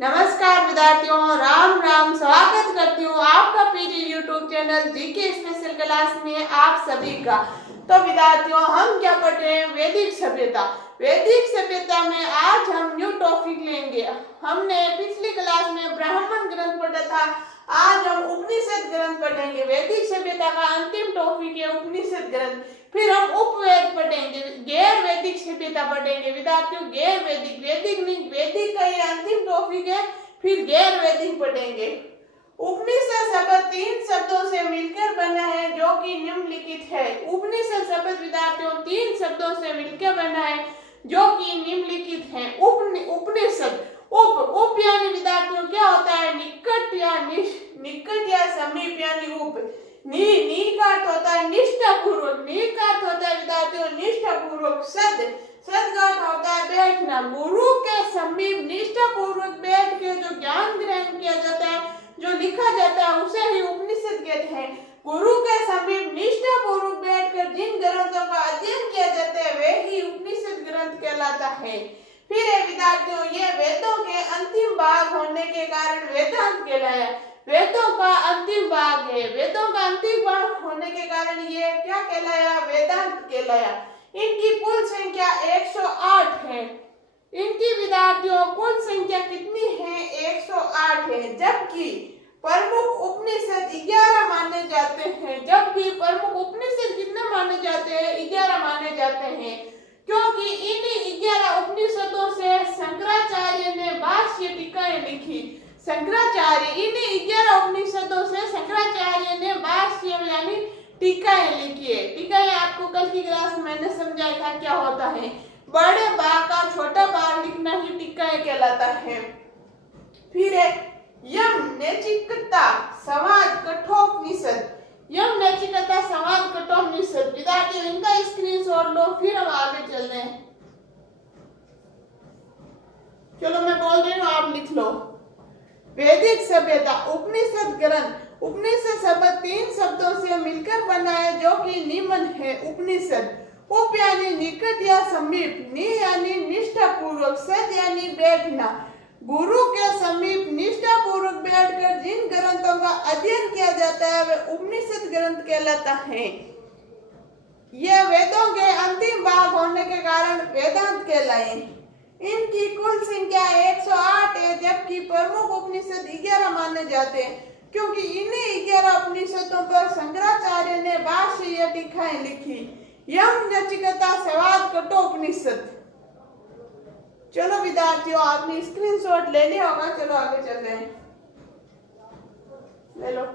नमस्कार विद्यार्थियों, राम राम। स्वागत करती हूँ आपका PG YouTube channel GK special class में आप सभी का। तो विद्यार्थियों, हम क्या पढ़ रहे हैं? वैदिक सभ्यता। वैदिक सभ्यता में आज हम न्यू टॉपिक लेंगे। हमने पिछली क्लास में ब्राह्मण ग्रंथ पढ़ा था, आज हम उपनिषद ग्रंथ पढ़ेंगे। वैदिक सभ्यता का अंतिम टॉपिक है उपनिषद ग्रंथ। फिर हम उपवेद पढ़ेंगे, गैर वैदिक सभ्यता पढ़ेंगे। विद्यार्थियों, गैर वैदिक, वैदिक नहीं, वैदिक का ये अंतिम टॉपिक है। फिर गैर वैदिक पढ़ेंगे। उपनिषद शब्द 3 शब्दों से मिलकर बना है जो कि निम्नलिखित है। उपनिषद शब्द विद्यार्थियों 3 शब्दों से मिलकर बना है जो कि निम्नलिखित है। उपनिषद, उप यानी विद्यार्थियों क्या होता है? निकट या निकट या समीप यानी उप। नी का अर्थ होता है निष्ठापूर्वक, नी का अर्थ होता है विद्यार्थियों निष्ठापूर्वक। सद का अर्थ होता है बैठना। गुरु के समीप निष्ठापूर्वक बैठ के जो ज्ञान ग्रहण किया जाता है, जो लिखा जाता है, उसे ही उपनिषद कहते हैं। गुरु के समीप निष्ठापूर्वक बैठकर जिन ग्रंथों का अध्ययन किया जाता है वे ही उपनिषद ग्रंथ कहलाता है। फिर विद्यार्थियों, ये वेदों के अंतिम भाग होने के कारण वेदांत कहलाया। वेदों का अंतिम भाग है, वेदों का अंतिम भाग होने के कारण ये क्या कहलाया? वेदांत कहलाया। इनकी कुल संख्या 108 है। इनकी विद्यार्थियों कुल संख्या कितनी है? 108 है। जबकि प्रमुख उपनिषद 11 माने जाते हैं। जबकि प्रमुख उपनिषद कितने माने जाते हैं? 11 माने जाते हैं, क्योंकि इन 11 उपनिषदों से शंकराचार्य ने भाष्य टीकाएं लिखी। शंकराचार्य, इन 11 उपनिषदों से शंकराचार्य ने भाष्य यानी टीकाएं लिखी है। टीकाएं आपको कल की क्लास में मैंने समझाया था क्या होता है। बड़े भाग का छोटा भाग लिखना ही टीकाएं कहलाता है। फिर है यम नचिकेता संवाद कठोपनिषद। यम नचिकेता संवाद कठोपनिषद। विद्यार्थियों, इनका स्क्रीनशॉट लो, फिर हम आगे चल रहे हैं। चलो मैं बोल रही हूँ, आप लिख लो। वैदिक सभ्यता, उपनिषद ग्रंथ। उपनिषद शब्द 3 शब्दों से मिलकर बना है जो कि निम्न है। उपनिषद, उप यानी निकट या समीप, नि यानी निष्ठापूर्वक, सद यानी बैठना। गुरु के समीप निष्ठापूर्वक बैठकर जिन ग्रंथों का अध्ययन किया जाता है वे उपनिषद ग्रंथ कहलाता है। यह वेदों के अंतिम भाग होने के कारण वेदांत कहलाए। इनकी कुल संख्या 108 है, जबकि प्रमुख उपनिषद 11 माने जाते हैं, क्योंकि इन्हीं 11 उपनिषदों पर शंकराचार्य ने भाष्य या टीकाएं लिखी। यम नचिकेता संवाद कठोपनिषद। चलो विद्यार्थियों, आपने स्क्रीनशॉट ले लिया होगा। चलो आगे चल रहे हैं, ले लो।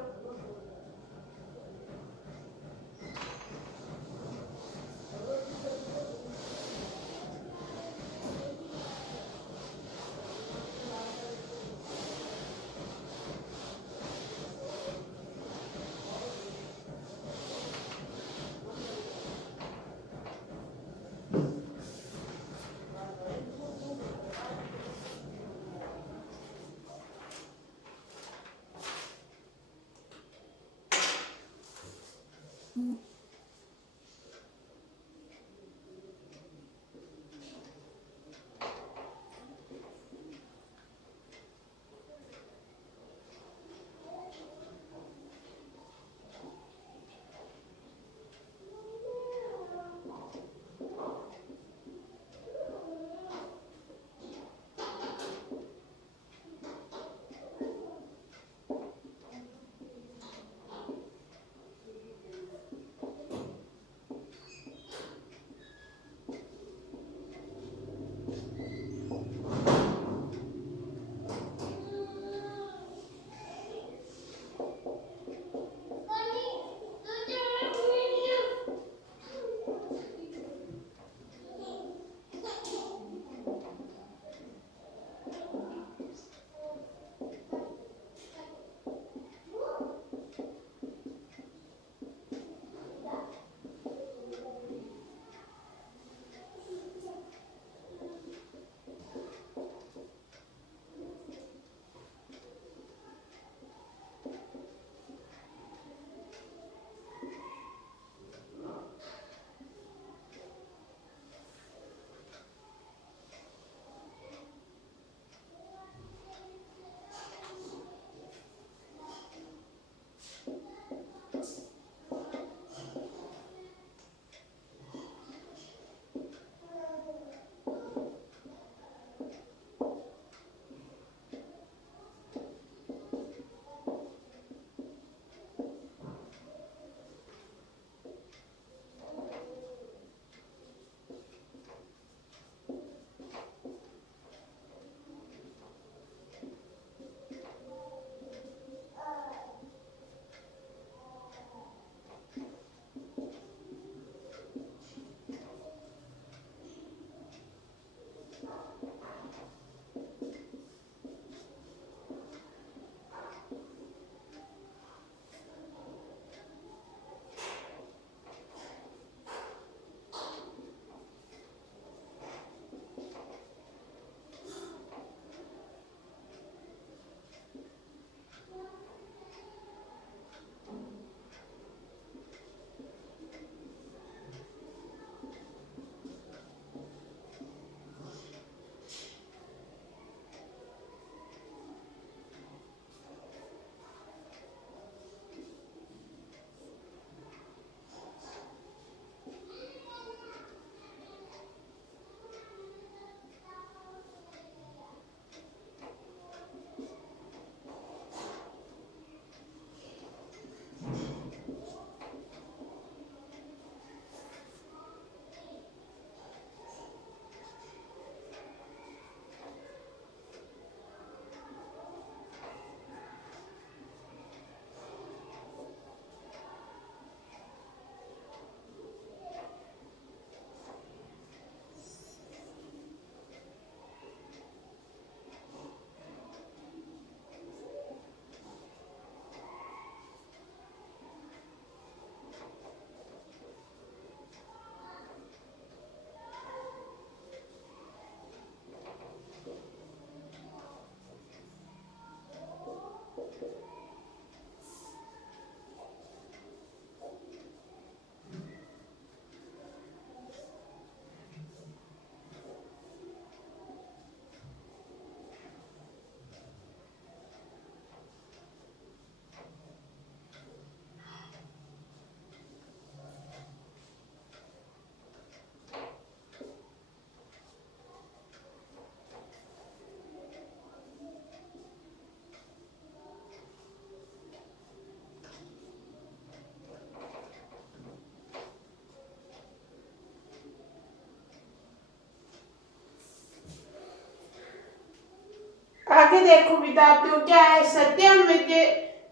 आगे देखो विद्यार्थियों क्या है, सत्यम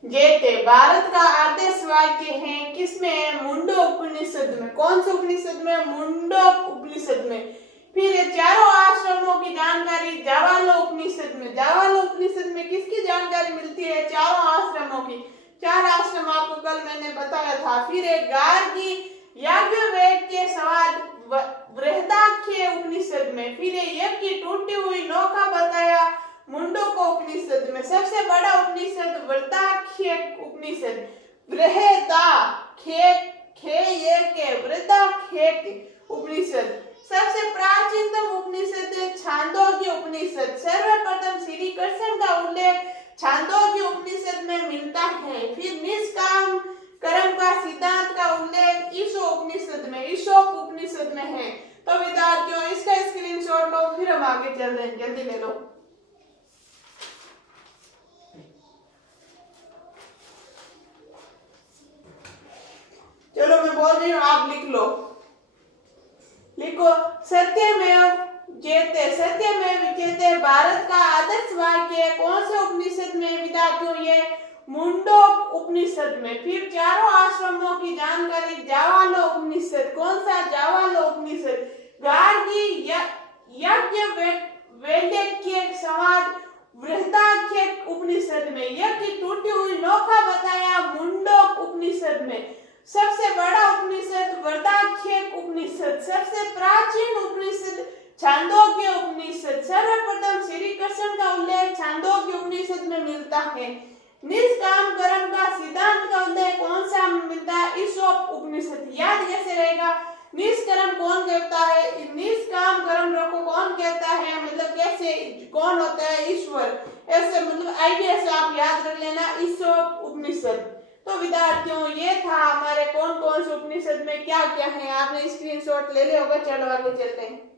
जयते भारत का आदर्श वाक्य है, किसमें है, मुंडक उपनिषद में। कौन से उपनिषद में, मुंडक उपनिषद में। फिर ये चारों आश्रमों की जानकारी जावालो उपनिषद में। जावालो उपनिषद में किसकी जानकारी मिलती है, चारों आश्रमों की। 4 आश्रम आपको कल मैंने बताया था। फिर एक गार्गी याज्ञवल्क्य के सवाद बृहदारण्यक उपनिषद में। फिर यज्ञ की टूटी हुई नौका बताया मुंडक उपनिषद में। सबसे बड़ा उपनिषद बृहदारण्यक उपनिषद। बृहदारण्यक उपनिषद। सबसे प्राचीनतम उपनिषद है छांदोग्य उपनिषद। सर्वप्रथम श्री कृष्ण का उल्लेख छांदोग्य उपनिषद में मिलता है। फिर निष्काम कर्म का सिद्धांत का उल्लेख ईशोप उपनिषद में है। तो विद्यार्थियों इसका स्क्रीनशॉट लो, फिर हम आगे चल रहे हैं, जल्दी ले लो। चलो मैं बोल रही हूँ, आप लिख लो। लिखो, सत्यमेव जयते। सत्यमेव जयते भारत का आदर्श वाक्य कौन से उपनिषद में विद्यार्थियों, ये मुंडक उपनिषद में। फिर चारों आश्रमों की जानकारी जावालो उपनिषद। कौन सा, जावालो उपनिषद। गार्गी याज्ञवल्क्य के सवाद बृहदारण्यक उपनिषद में। यज्ञ की टूटी हुई नौका बताया मुंडक उपनिषद में। सबसे बड़ा उपनिषद बृहदारण्यक उपनिषद। सबसे प्राचीन उपनिषद छांदोग्य उपनिषद। सर्वप्रथम श्री कृष्ण का उल्लेख छांदोग्य उपनिषद में मिलता है। निष्काम कर्म का सिद्धांत का उल्लेख कौन सा मिलता है, ईशोप उपनिषद। याद कैसे रहेगा, निष्कर्म कौन कहता है, निष्काम कर्म रखो कौन कहता है, मतलब कैसे, कौन होता है, ईश्वर। ऐसे मतलब आइडिया से आप याद रख लेना, ईशोप उपनिषद। तो विद्यार्थियों ये था हमारे कौन कौन से उपनिषद में क्या क्या है, आपने स्क्रीनशॉट ले लिया होगा। चलो आगे चलते हैं।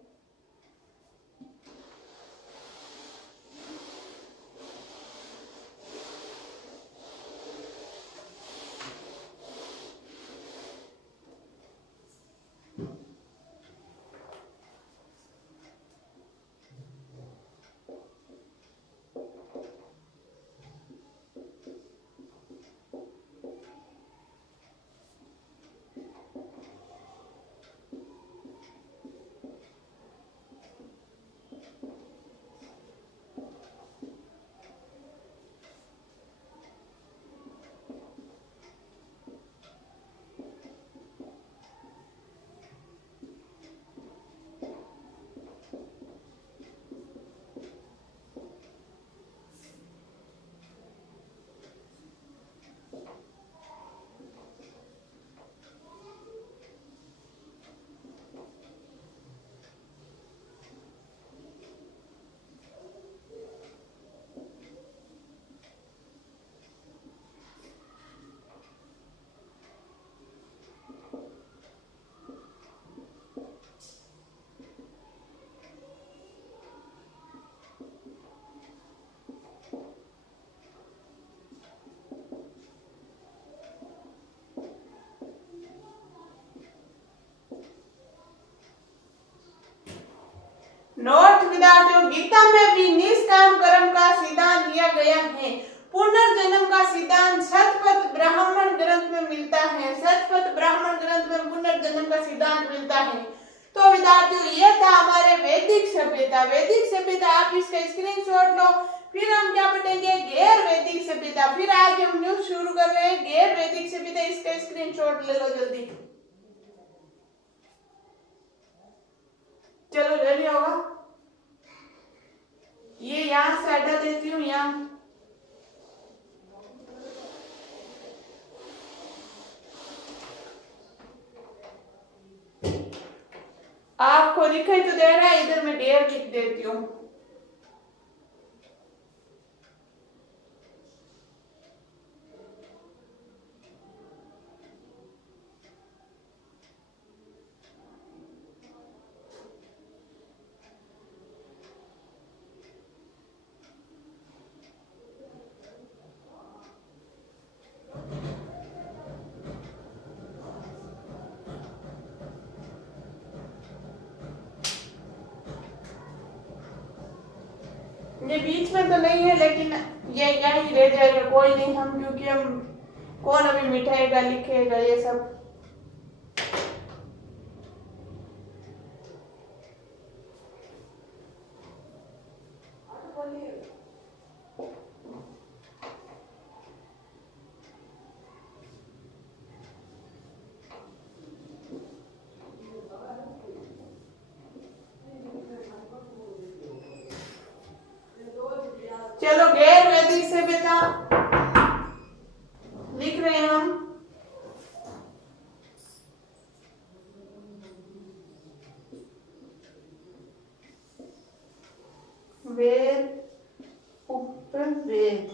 नोट विद्यार्थियों, गीता में भी निष्काम कर्म का सिद्धांत दिया गया है। पुनर्जन्म का सिद्धांत शतपथ ब्राह्मण ग्रंथ में मिलता है। शतपथ ब्राह्मण ग्रंथ में पुनर्जन्म का सिद्धांत मिलता है। तो विद्यार्थियों ये था हमारे वैदिक सभ्यता। वैदिक सभ्यता आप इसका स्क्रीनशॉट लो। फिर हम क्या पढ़ेंगे, गैर वैदिक सभ्यता। फिर आज हम न्यूज शुरू कर रहे हैं गैर वैदिक सभ्यता। इसका स्क्रीनशॉट ले लो जल्दी। चलो ले लिया होगा। ये यहाँ से हटा देती हूँ, यहाँ आपको दिखाई तो दे रहा है, इधर मैं डेयर लिख देती हूँ। ये बीच में तो नहीं है, लेकिन ये यहीं रह जाएगा, कोई नहीं, हम क्योंकि हम कौन अभी मिटाएगा लिखेगा ये सब। चलो गैर वैदिक सभ्यता लिख रहे हैं हम। वेद, उपवेद,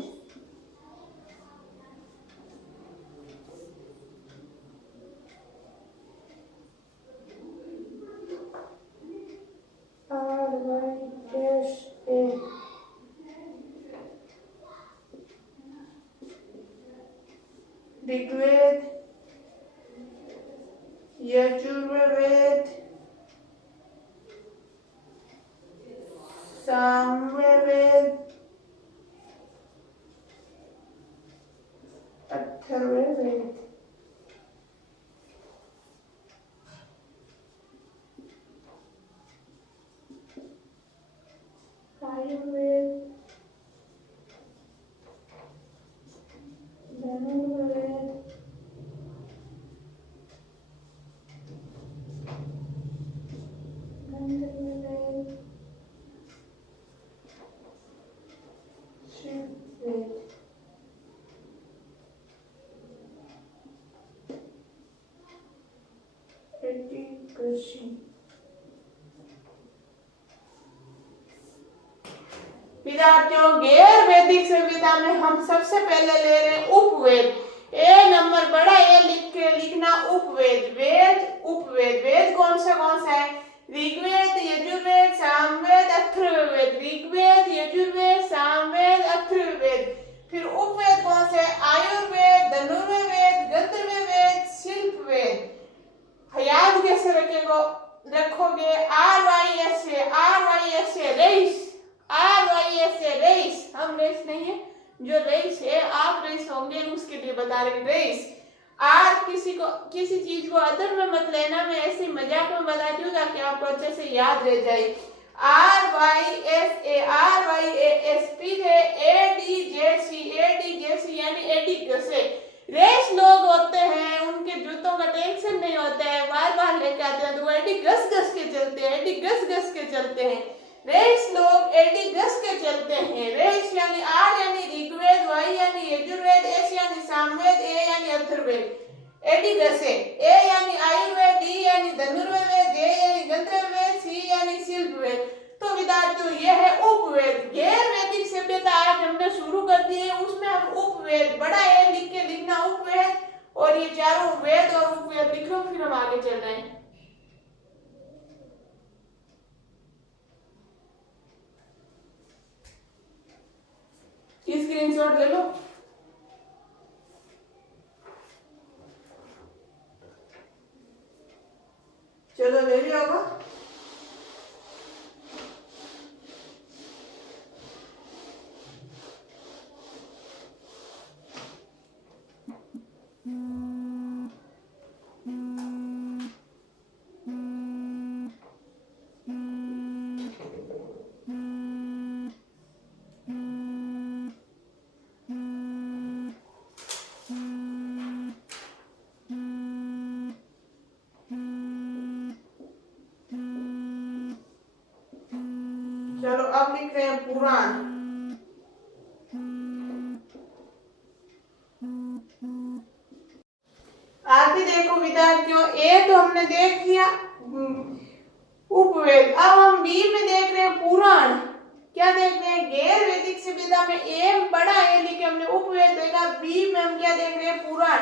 ऋग्वेद, यजुर्वेद, सामवेद, अथर्ववेद। आयुर्वेद, धनुर्वेद, गंधर्ववेद, शिववेद। कृषि। विद्यार्थियों, गैर वैदिक सभ्यता में हम सबसे पहले ले रहे हैं उपवेद। ए नंबर बड़ा ए लिख के लिखना उपवेद। वेद, उपवेद। वेद कौन सा है? ऋग्वेद, यजुर्वेद, सामवेद, अथर्ववेद। ऋग्वेद, यजुर्वेद, सामवेद, अथर्ववेद। फिर उपवेद कौन से? आयुर्वेद, धनुर्वेद, गंधर्ववेद, शिल्पवेद। याद कैसे रखोगे? RYS race, RYS race. हम रेस नहीं है, जो रेस है आप रेस होंगे उसके लिए बता रहे रेस। किसी चीज को अदर में मत लेना, मैं ऐसे मजाक में बताती हूँ ताकि आपको अच्छे से याद रह जाए। RYS फिर है ADJC यानी एडी घसे। रेस लोग होते हैं, उनके जूतों का टेंशन नहीं होता है, बार बार लेके आते हैं तो वो एडी घस के चलते हैं, एडी घस के चलते हैं। रेस लोग एडी घस के चलते हैं। रेस यानी R यानी ऋग्वेद, Y यानी यजुर्वेद, S यानी सामवेद, A यानी अथर्ववेद। एडी घसे। A यानी आयुर्वेद, D यानी धनुर्वेद, J यानी गंधर्ववेद, C यानी शिल्पवेद। तो विद्यार्थियों, यह है उपवेद। गैर वैदिक सभ्यता आज हमने शुरू कर दी है, उसमें हम उपवेद बड़ा ए लिख के लिखना उपवेद, और ये चारों वेद और उपवेद लिख लो, फिर हम आगे चल रहे हैं। स्क्रीनशॉट ले लो। चलो ले लिया होगा। चलो अब लिख रहे हैं पुराण। आगे देखो विद्यार्थियों, ए तो हमने देख लिया उपवेद। अब हम बी में देख रहे हैं पुराण। क्या देख रहे हैं? गैर वैदिक सभ्यता में ए बड़ा ए लिखे हमने उपवेद देखा। बी में हम क्या देख रहे हैं? पुराण।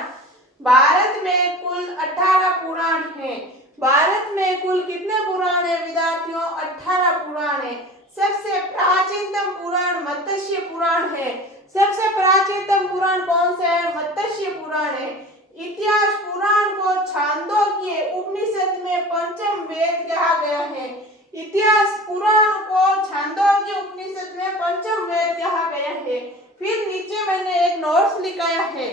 भारत में कुल 18 पुराण हैं। भारत में कुल कितने पुराण है विद्यार्थियों? 18 पुराण है। सबसे प्राचीनतम पुराण मत्स्य पुराण है। सबसे प्राचीनतम पुराण कौन सा है? मत्स्य पुराण है। इतिहास पुराण को छांदोग्य उपनिषद में पंचम वेद कहा गया है। इतिहास पुराण को छांदोग्य उपनिषद में पंचम कया है?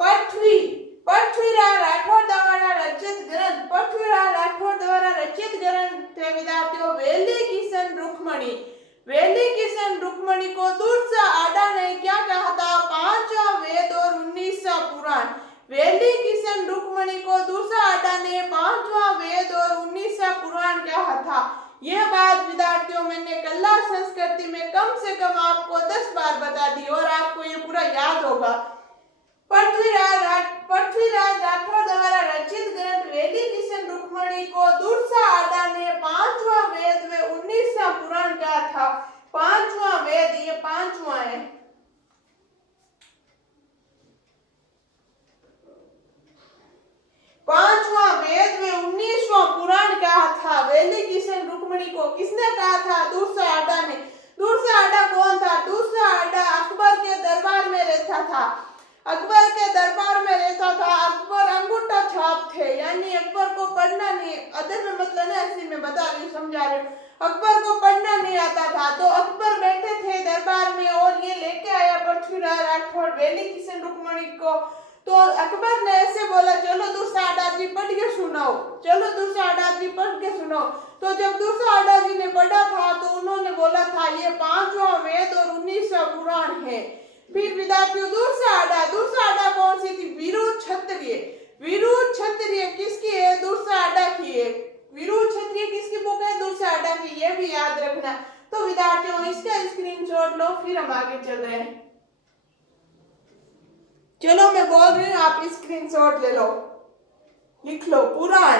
पृथ्वी। पृथ्वीराज राठौड़ द्वारा रचित ग्रंथ, पृथ्वीराज राठौड़ द्वारा रचित ग्रंथ है विद्यार्थियों वेली किशन रुक्मणी। वेली किशन रुक्मणी को दूरसा आडा ने क्या कहा था? 5वां वेद और 19वां पुराण। वेली किशन रुक्मणी को दूरसा आडा ने 5वां वेद और 19वां पुराण कहा था। यह बात विद्यार्थियों मैंने कला संस्कृति में कम से कम आपको 10 बार बता दी और आपको ये पूरा याद होगा। पृथ्वीराज राठौड़ द्वारा रचित ग्रंथ वेली किशन रुक्मणी को दूरसा आडा ने 5वां वेद व 19वां पुराण कहा था। 5वां वेद, ये 5वां है। 5वां वेद व 19वां पुराण कहा था वेली किशन रुक्मणी को। किसने कहा था? दूरसा आडा ने। दूरसा आडा कौन था? दूरसा आडा अकबर के दरबार में रहता था। अकबर के दरबार में रहता था। अकबर अंगूठा छाप थे, यानी अकबर को पढ़ना नहीं, अदब में मतलब नहीं, ऐसे में बता रही हूँ, समझा रही हूँ। अकबर को पढ़ना नहीं आता था, तो अकबर बैठे थे दरबार में और ये लेके आया पृथ्वीराज राठौड़ वेली किशन रुक्मणी को। तो अकबर ने ऐसे बोला, चलो दूरसा आडा जी पढ़ के सुनाओ, चलो दूरसा आडा जी पढ़ के सुनाओ। तो जब दूरसा आडा जी ने पढ़ा था तो उन्होंने बोला था ये 5वां वेद और 19वां पुराण है। फिर विद्यार्थियों दूरसा आडा कौन सी थी? वीरू क्षत्रिय। वीरू क्षत्रिय किसकी है? दूरसा आडा की है। वीरू क्षत्रिय किसकी बुक है? दूरसा आडा की, ये भी याद रखना। तो विद्यार्थियों इसका स्क्रीनशॉट लो, फिर हम आगे चल रहे हैं। चलो मैं बोल रही हूँ, आप स्क्रीनशॉट ले लो, लिख लो। पुराण,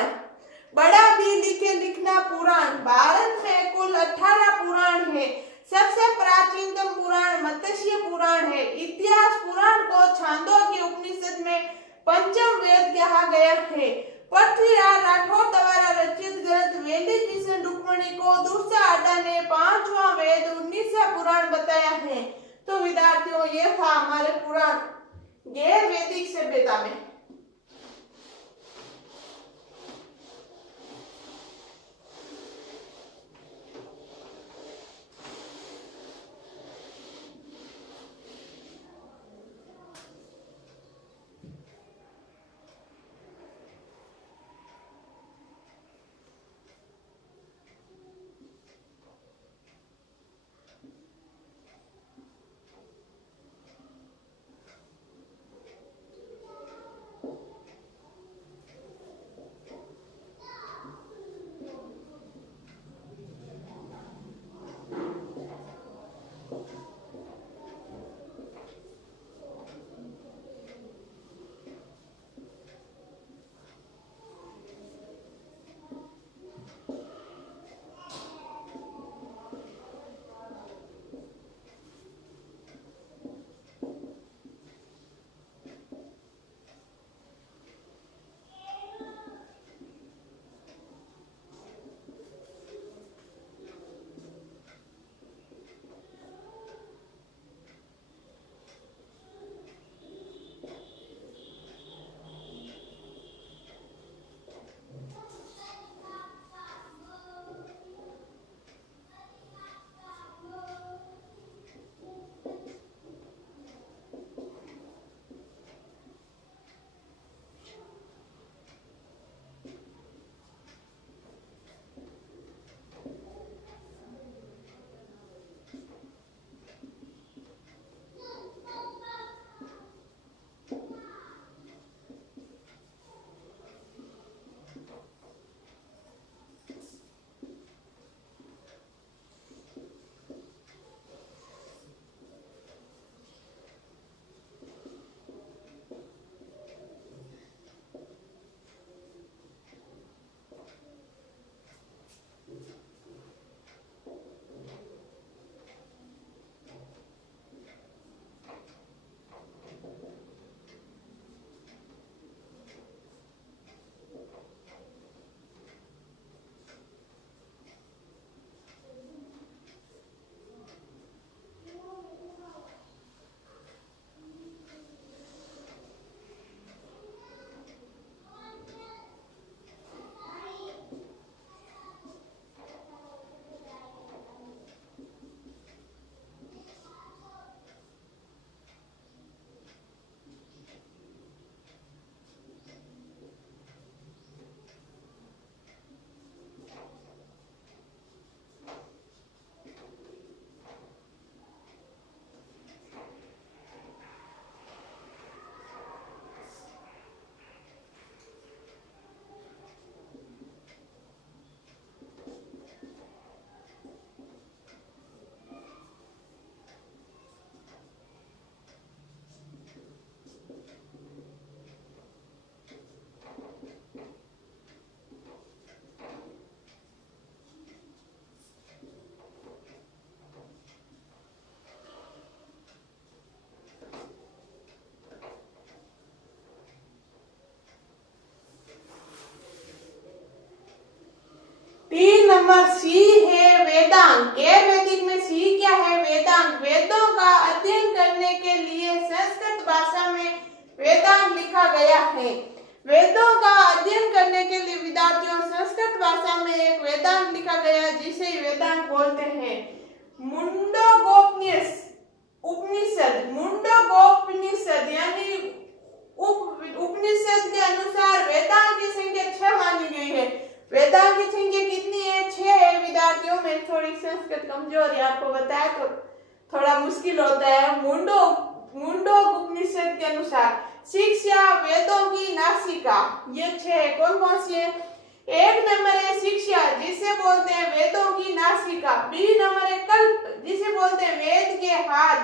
बड़ा बी लिखे लिखना पुराण। भारत में कुल 18 पुराण है। सबसे प्राचीनतम पुराण मत्स्य पुराण है। इतिहास पुराण को छांदोग्य उपनिषद में पंचम वेद कहा गया है। पृथ्वीराज राठौड़ द्वारा रचित ग्रंथ वेली किशन रुक्मणी को दूरसा आडा ने 5वां वेद 19वां पुराण बताया है। तो विद्यार्थियों ये था हमारे पुराण गैर वैदिक सभ्यता में। नंबर सी है वेदांग। गैर वैदिक में सी क्या है? वेदांग। वेदों का अध्ययन करने के लिए संस्कृत भाषा में वेदांग लिखा गया है। वेदों का अध्ययन करने के लिए विद्यार्थियों संस्कृत भाषा में एक वेदांग लिखा गया जिसे वेदांग बोलते हैं। मुंडकोपनिषद यानी उपनिषद के अनुसार वेदांग की संख्या 6 मानी गई है। वेदांग की संख्या कितनी है? 6 है। विद्यार्थियों में थोड़ी संस्कृत कमजोर है, आपको बताया तो थोड़ा मुश्किल होता है। मुंडकोपनिषद के अनुसार शिक्षा वेदों की नासिका, ये 6 है। कौन कौन सी है? एक नंबर है शिक्षा जिसे बोलते हैं वेदों की नासिका। बी नंबर है कल्प जिसे बोलते हैं वेद के हाथ।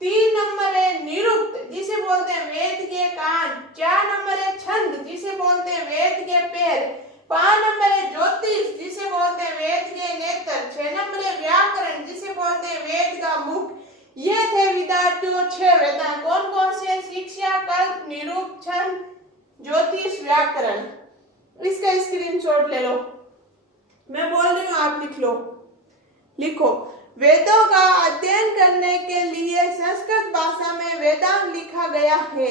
3 नंबर है निरुक्त जिसे बोलते हैं वेद के कान। 4 नंबर है छंद जिसे बोलते हैं वेद के पैर। 5 नंबर है ज्योतिष जिसे बोलते हैं वेद के नेत्र। 6 नंबर है व्याकरण जिसे बोलते हैं वेद का मुख। ये थे विद्यार्थियों 6 वेदांग। कौन कौन से? शिक्षा, कल्प, निरुक्त, छंद, ज्योतिष, व्याकरण। इसका स्क्रीनशॉट ले लो, मैं बोल रही हूँ आप लिख लो। लिखो, वेदों का अध्ययन करने के लिए संस्कृत भाषा में वेदांग लिखा गया है।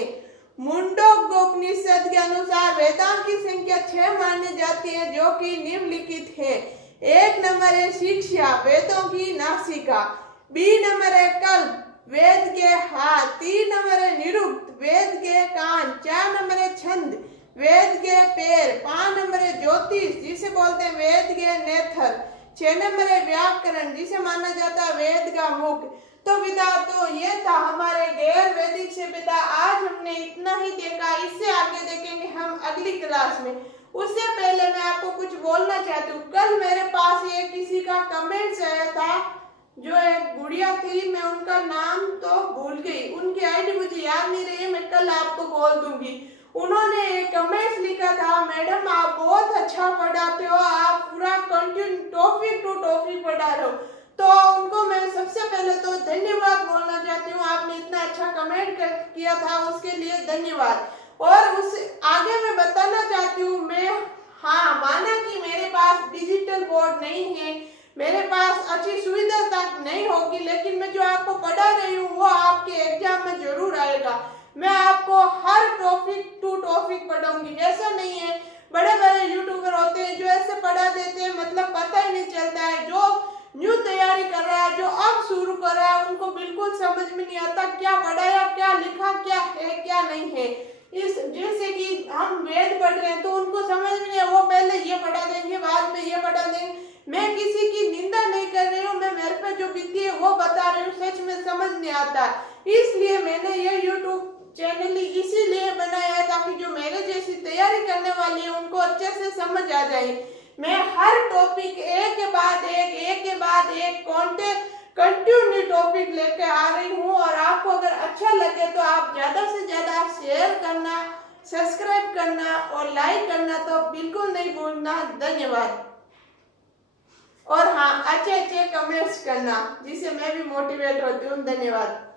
मुंडकोपनिषद के अनुसार वेदांग की संख्या 6 मानी जाती है जो कि निम्नलिखित है। 1 नंबर है शिक्षा वेदों की नासिका। बी नंबर है कल्प वेद के हाथ। 3 नंबर है निरुक्त वेद के कान। 4 नंबर है छंद वेद के पैर। 5 नंबर है ज्योतिष जिसे बोलते हैं वेद के नेत्र। 6 नंबर है व्याकरण जिसे माना जाता है वेद का मुख। तो विद्यार्थियों ये था हमारे गैर वैदिक सभ्यता। आज हमने इतना ही देखा, इससे आगे देखेंगे हम अगली क्लास में। उससे पहले मैं आपको कुछ बोलना चाहती हूँ। कल मेरे पास ये किसी का कमेंट्स आया था, जो एक गुड़िया थी, मैं उनका नाम तो भूल गई, उनकी आईडी मुझे याद नहीं रही है, मैं कल आपको बोल दूंगी। उन्होंने एक कमेंट्स लिखा था, मैडम आप बहुत अच्छा पढ़ाते हो, आप पूरा कंटिन्यू टॉपिक टू टॉपिक पढ़ा रहे हो। तो उनको मैं सबसे पहले तो धन्यवाद बोलना चाहती हूँ, आपने इतना अच्छा कमेंट किया था उसके लिए धन्यवाद। और उस आगे मैं बताना चाहती हूँ, मैं माना कि मेरे पास डिजिटल बोर्ड नहीं है, मेरे पास अच्छी सुविधा तक नहीं होगी, लेकिन मैं जो आपको पढ़ा रही हूँ वो आपके एग्जाम में जरूर आएगा। मैं आपको हर टॉपिक टू टॉपिक पढ़ाऊंगी। ऐसा नहीं है, बड़े बड़े यूट्यूबर होते हैं जो ऐसे पढ़ा देते हैं, मतलब पता ही नहीं चलता है। जो न्यू तैयारी कर रहा है, जो अब शुरू कर रहा है, उनको बिल्कुल समझ में नहीं आता क्या पढ़ाया, क्या लिखा, क्या है क्या नहीं है। इस जैसे कि हम वेद पढ़ रहे हैं तो उनको समझ में नहीं, वो पहले ये पढ़ा देंगे, बाद में ये पढ़ा देंगे। मैं किसी की निंदा नहीं कर रही हूँ, मैं मेरे पे जो बीती है वो बता रही हूँ, सच में समझ नहीं आता। इसलिए मैंने ये यूट्यूब चैनल इसीलिए बनाया है ताकि जो मेरे जैसी तैयारी करने वाली है उनको अच्छे से समझ आ जाए। मैं हर टॉपिक एक के बाद एक कंटिन्यू टॉपिक लेके आ रही हूँ। और आपको अगर अच्छा लगे तो आप ज्यादा से ज्यादा शेयर करना, सब्सक्राइब करना और लाइक करना तो बिल्कुल नहीं भूलना। धन्यवाद। और हाँ, अच्छे कमेंट्स करना जिससे मैं भी मोटिवेट होती हूँ। धन्यवाद।